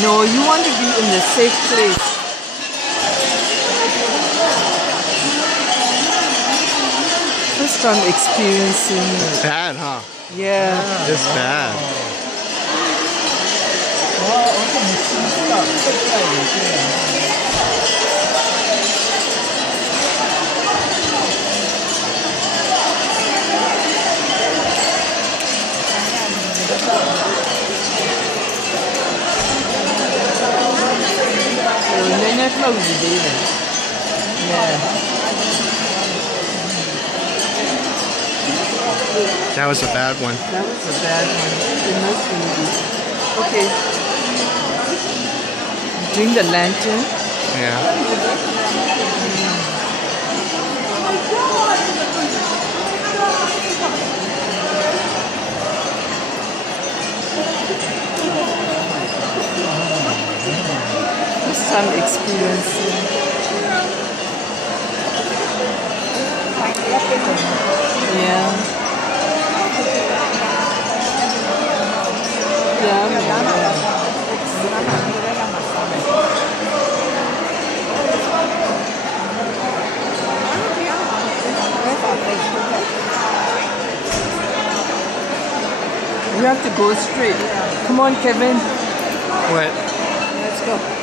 No, you want to be in the safe place. First time experiencing it. Bad, huh? Yeah. It's bad. Nenek close David. Yeah. That was a bad one. That was a bad one. It must be. Okay. Drink the lantern. Yeah. First time experiencing. Yeah. You have to go straight. Come on, Kevin. What? Let's go.